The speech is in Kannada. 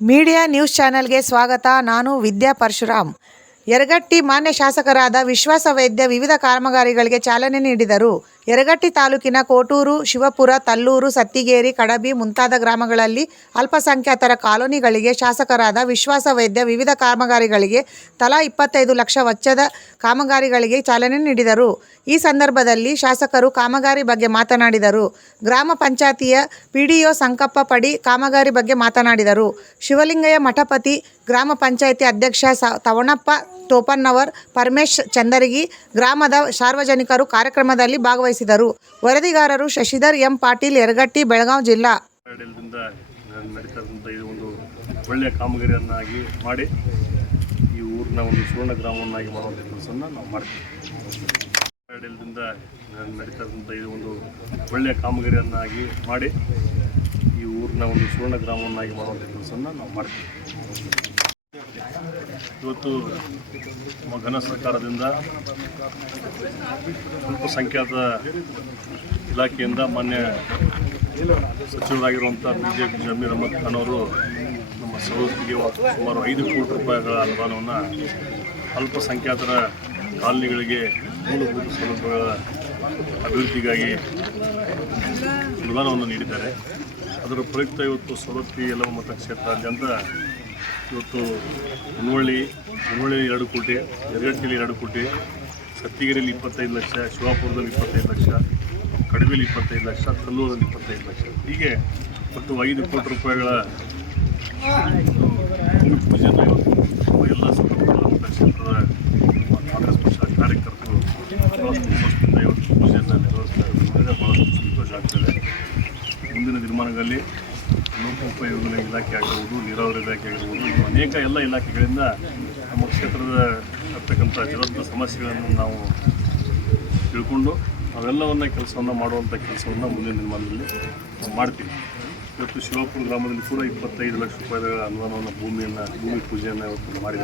ಮೀಡಿಯಾ ನ್ಯೂಸ್ ಚಾನೆಲ್ಗೆ ಸ್ವಾಗತ. ನಾನು ವಿದ್ಯಾ ಪರಶುರಾಮ್. ಯರಗಟ್ಟಿ ಮಾನ್ಯ ಶಾಸಕರಾದ ವಿಶ್ವಾಸ ವೈದ್ಯ ವಿವಿಧ ಕಾಮಗಾರಿಗಳಿಗೆ ಚಾಲನೆ ನೀಡಿದರು. ಯರಗಟ್ಟಿ ತಾಲೂಕಿನ ಕೋಟೂರು, ಶಿವಪುರ, ತಲ್ಲೂರು, ಸತ್ತಿಗೇರಿ, ಕಡಬಿ ಮುಂತಾದ ಗ್ರಾಮಗಳಲ್ಲಿ ಅಲ್ಪಸಂಖ್ಯಾತರ ಕಾಲೋನಿಗಳಿಗೆ ಶಾಸಕರಾದ ವಿಶ್ವಾಸ ವೈದ್ಯ ವಿವಿಧ ಕಾಮಗಾರಿಗಳಿಗೆ ತಲಾ 25 ಲಕ್ಷ ವೆಚ್ಚದ ಕಾಮಗಾರಿಗಳಿಗೆ ಚಾಲನೆ ನೀಡಿದರು. ಈ ಸಂದರ್ಭದಲ್ಲಿ ಶಾಸಕರು ಕಾಮಗಾರಿ ಬಗ್ಗೆ ಮಾತನಾಡಿದರು. ಗ್ರಾಮ ಪಂಚಾಯತಿಯ ಪಿಡಿಒ ಸಂಕಪ್ಪ ಪಡಿ ಕಾಮಗಾರಿ ಬಗ್ಗೆ ಮಾತನಾಡಿದರು. ಶಿವಲಿಂಗಯ್ಯ ಮಠಪತಿ, ಗ್ರಾಮ ಪಂಚಾಯತಿ ಅಧ್ಯಕ್ಷ ತವಣಪ್ಪ ಟೋಪನ್ನವರ್, ಪರಮೇಶ್ ಚಂದರಗಿ, ಗ್ರಾಮದ ಸಾರ್ವಜನಿಕರು ಕಾರ್ಯಕ್ರಮದಲ್ಲಿ ಭಾಗವಹಿಸಿದರು. ವರದಿಗಾರರು ಶಶಿಧರ್ ಎಂ ಪಾಟೀಲ್, ಯರಗಟ್ಟಿ, ಬೆಳಗಾವಿ ಜಿಲ್ಲಾ. ನಡೀತಕ್ಕಂಥ ಇದು ಒಂದು ಒಳ್ಳೆಯ ಕಾಮಗಾರಿಯನ್ನಾಗಿ ಮಾಡಿ ಈ ಊರಿನ ಒಂದು ಸುವರ್ಣ ಗ್ರಾಮವನ್ನಾಗಿ ಮಾಡುವಂಥ ಕೆಲಸವನ್ನು ನಾವು ಮಾಡ್ತೀವಿ. ನಡೀತಕ್ಕಂಥ ಇದು ಒಂದು ಒಳ್ಳೆಯ ಕಾಮಗಾರಿಯನ್ನಾಗಿ ಮಾಡಿ ಈ ಊರಿನ ಒಂದು ಸುವರ್ಣ ಗ್ರಾಮವನ್ನಾಗಿ ಮಾಡುವಂಥ ಕೆಲಸವನ್ನು ನಾವು ಮಾಡ್ತೀವಿ. ಇವತ್ತು ನಮ್ಮ ಘನ ಸರ್ಕಾರದಿಂದ ಅಲ್ಪಸಂಖ್ಯಾತ ಇಲಾಖೆಯಿಂದ ಮಾನ್ಯ ಸಚಿವರಾಗಿರುವಂಥ BJP ಜಮೀರ್ ಅಹಮದ್ ಖಾನ್ ಅವರು ನಮ್ಮ ಸವಲತ್ತಿಗೆ ಸುಮಾರು 5 ಕೋಟಿ ರೂಪಾಯಿಗಳ ಅನುದಾನವನ್ನು ಅಲ್ಪಸಂಖ್ಯಾತರ ಕಾಲನಿಗಳಿಗೆ ಮೂಲಭೂತ ಸೌಲಭ್ಯಗಳ ಅಭಿವೃದ್ಧಿಗಾಗಿ ಅನುದಾನವನ್ನು ನೀಡಿದ್ದಾರೆ. ಅದರ ಪ್ರಯುಕ್ತ ಇವತ್ತು ಸವಲತ್ತಿ ಯಲ್ಲಮ್ಮ ಮತಕ್ಷೇತ್ರಾದ್ಯಂತ ಇವತ್ತು ಮುನವಳ್ಳಿ 2 ಕೋಟಿ, ಯರಗಟ್ಟಿಯಲ್ಲಿ 2 ಕೋಟಿ, ಸತ್ತಿಗೆರೆಯಲ್ಲಿ 25 ಲಕ್ಷ, ಶಿವಾಪುರದಲ್ಲಿ 25 ಲಕ್ಷ, ಕಡಬಿಯಲ್ಲಿ 25 ಲಕ್ಷ, ತಲ್ಲೂರಲ್ಲಿ 25 ಲಕ್ಷ, ಹೀಗೆ ಒಟ್ಟು 5 ಕೋಟಿ ರೂಪಾಯಿಗಳ ಭೂಮಿ ಪೂಜೆಯನ್ನು ಇವತ್ತು ಎಲ್ಲ ಕ್ಷೇತ್ರದ ಕಾಂಗ್ರೆಸ್ ಪಕ್ಷ ಕಾರ್ಯಕರ್ತರು ಸಂಸ್ಥೆಯಿಂದ ಇವತ್ತು ಪೂಜೆಯನ್ನು ನಿರ್ವಹಿಸ್ತಾ ಇರೋದ್ರಿಂದ ಭಾಳಷ್ಟು ಸಂತೋಷ ಆಗ್ತದೆ. ಮುಂದಿನ ದಿನಮಾನಗಳಲ್ಲಿ ಲೋಕೋಪಯೋಗಿ ಇಲಾಖೆ ಆಗಿರ್ಬೋದು, ನೀರಾವರಿ ಇಲಾಖೆ ಆಗಿರ್ಬೋದು, ಅನೇಕ ಎಲ್ಲ ಇಲಾಖೆಗಳಿಂದ ನಮ್ಮ ಕ್ಷೇತ್ರದ ಇರ್ತಕ್ಕಂಥ ಜ್ವಲಂತ ಸಮಸ್ಯೆಗಳನ್ನು ನಾವು ತಿಳ್ಕೊಂಡು ಅವೆಲ್ಲವನ್ನು ಕೆಲಸವನ್ನು ಮಾಡುವಂಥ ಕೆಲಸವನ್ನು ಮುಂದಿನ ದಿನಮಾನದಲ್ಲಿ ನಾವು ಮಾಡ್ತೀವಿ. ಇವತ್ತು ಶಿವಪುರ ಗ್ರಾಮದಲ್ಲಿ ಕೂಡ 25 ಲಕ್ಷ ರೂಪಾಯಿಗಳ ಅನುದಾನವನ್ನು ಭೂಮಿ ಪೂಜೆಯನ್ನು ಇವತ್ತು ಮಾಡಿದ್ದಾರೆ.